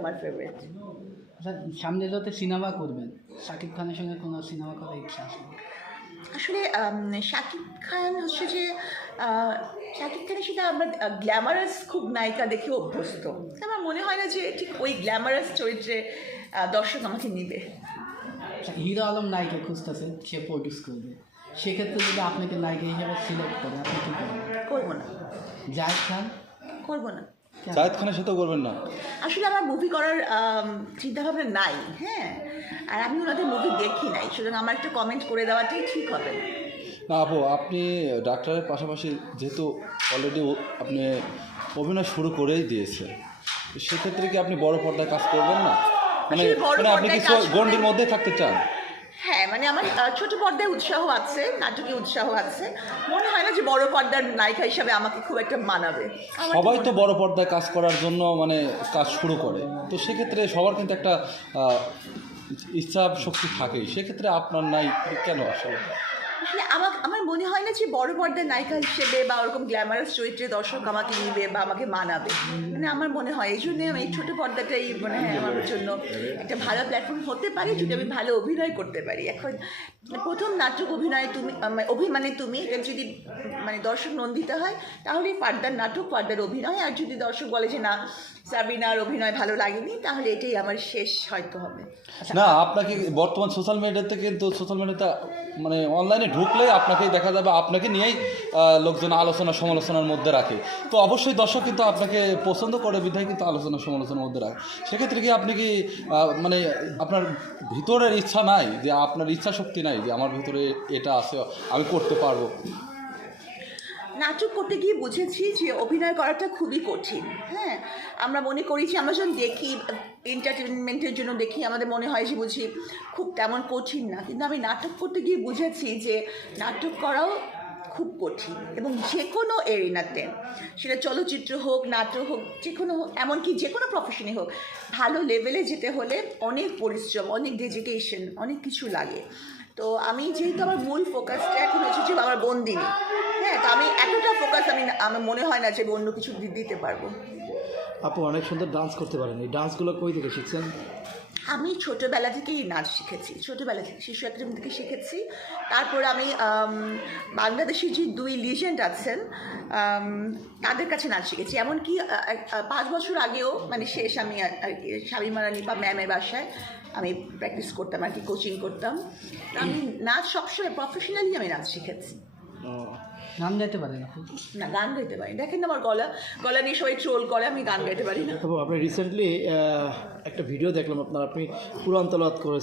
আমার ফেভারিট। আচ্ছা, সামনে যত সিনেমা করবেন, শাকিব খানের সঙ্গে কোনো সিনেমা করার ইচ্ছা আছে? আসলে শাকিব খান হচ্ছে যে শাকিব খানের সাথে আমরা গ্ল্যামারাস খুব নায়িকা দেখে অভ্যস্ত। আমার মনে হয় না যে ঠিক ওই গ্ল্যামারাস চরিত্রে দর্শক আমাকে নিবে। আচ্ছা, হিরো আলম নায়িকা খুঁজতেছেন, সে প্রডিউস করবে, সেক্ষেত্রে যদি আপনাকে নায়িকা হিসেবে সিলেক্ট করে আপনি কী করবেন? করবো না, জায়েদ খান? করবো না। কেন? জায়েদ খানের সাথেও করবেন না? আসলে আমার মুভি করার চিন্তাভাবনা নাই, হ্যাঁ, আর আমি ওনাদের মুভি দেখি নাই, সুতরাং আমার একটু কমেন্ট করে দেওয়াটাই ঠিক হবে। না আপু, আপনি ডাক্তারের পাশাপাশি যেহেতু অলরেডি আপনি অভিনয় শুরু করেই দিয়েছে, সেক্ষেত্রে কি আপনি বড় পর্দায় কাজ করবেন না? মানে আসলে বড় আপনি পর্দায় কিছু কাজ করবেন- গণ্ডির মধ্যে থাকতে চান? হ্যাঁ, মানে আমার ছোট পর্দায় উৎসাহ আছে, নাটকে উৎসাহ আছে। মনে হয় না যে বড় পর্দার নায়িকা হিসাবে আমাকে খুব একটা মানাবে। আমার সবাই তো বড় পর্দায় কাজ করার জন্য মানে কাজ শুরু করে, তো সেক্ষেত্রে সবার কিন্তু একটা ইচ্ছা শক্তি থাকেই, সেক্ষেত্রে আপনার নাই কেন আসলে? আসলে আমার মনে হয় না যে বড় পর্দার নায়িকা হিসেবে বা ওরকম গ্ল্যামারাস চরিত্রে দর্শক আমাকে নিবে বা আমাকে মানাবে। মানে আমার মনে হয় এই জন্যে আমি এই ছোটো পর্দাটাই মনে হয় আমার জন্য একটা ভালো প্ল্যাটফর্ম হতে পারে যদি আমি ভালো অভিনয় করতে পারি। এখন প্রথম নাটক অভিনয় তুমি অভিমানে তুমি এটা যদি মানে দর্শক নন্দিত হয় তাহলে পর্দার নাটক পর্দার অভিনয়, আর যদি দর্শক বলে যে না সাবিনার অভিনয় ভালো লাগেনি তাহলে এটাই আমার শেষ হয়তো হবে। না, আপনাকে বর্তমান সোশ্যাল মিডিয়াতে কিন্তু মানে অনলাইনে ঢুকলে আপনাকেই দেখা যাবে, আপনাকে নিয়েই লোকজন আলোচনা সমালোচনার মধ্যে রাখে। তো অবশ্যই দর্শক কিন্তু আপনাকে পছন্দ করে বিধায় কিন্তু আলোচনা সমালোচনার মধ্যে রাখে। সেক্ষেত্রে কি আপনি কি মানে আপনার ভিতরের ইচ্ছা নাই, যে আপনার ইচ্ছা শক্তি নাই যে আমার ভিতরে এটা আছে, আমি করতে পারবো? নাটক করতে গিয়ে বুঝেছি যে অভিনয় করাটা খুবই কঠিন। হ্যাঁ, আমরা মনে করি যে আমরা যখন দেখি এন্টারটেনমেন্টের জন্য দেখি আমাদের মনে হয় যে বুঝি খুব তেমন কঠিন না, কিন্তু আমি নাটক করতে গিয়ে বুঝেছি যে নাটক করাও খুব কঠিন, এবং যে কোনো এরিনাতে, সেটা চলচ্চিত্র হোক, নাটক হোক, যে কোনো হোক, এমনকি যে কোনো প্রফেশনে হোক, ভালো লেভেলে যেতে হলে অনেক পরিশ্রম, অনেক ডেডিকেশন, অনেক কিছু লাগে। তো আমি যেহেতু আমার মূল ফোকাসটা এখন হচ্ছে যে আমার বন্দিনী, হ্যাঁ, তো আমি এতটা ফোকাস আমার মনে হয় না যে অন্য কিছু দিতে পারবো। আপু অনেক সুন্দর ডান্স করতে পারেন, এই ডান্সগুলো কই থেকে শিখছেন? আমি ছোটোবেলা থেকেই নাচ শিখেছি, ছোটোবেলা থেকে শিশু একাডেমি থেকে শিখেছি। তারপর আমি বাংলাদেশের যে দুই লিজেন্ড আছেন তাদের কাছে নাচ শিখেছি। এমনকি 5 বছর আগেও মানে শেষ আমি আর কি শামিমা রানী বা ম্যামের বাসায় আমি প্র্যাকটিস করতাম আর কি, কোচিং করতাম। তো আমি নাচ সবসময় প্রফেশনালি আমি নাচ শিখেছি। নাম গাইতে পারেন আপনি? না, গান গাইতে পারি, দেখেন না আমার গলা নিয়ে সবাই ট্রোল করে, আমি গান গাইতে পারি না। আপু আপনি রিসেন্টলি একটা ভিডিও দেখলাম আপনার, আপনি পুরাণ তেলাওয়াত করেছেন।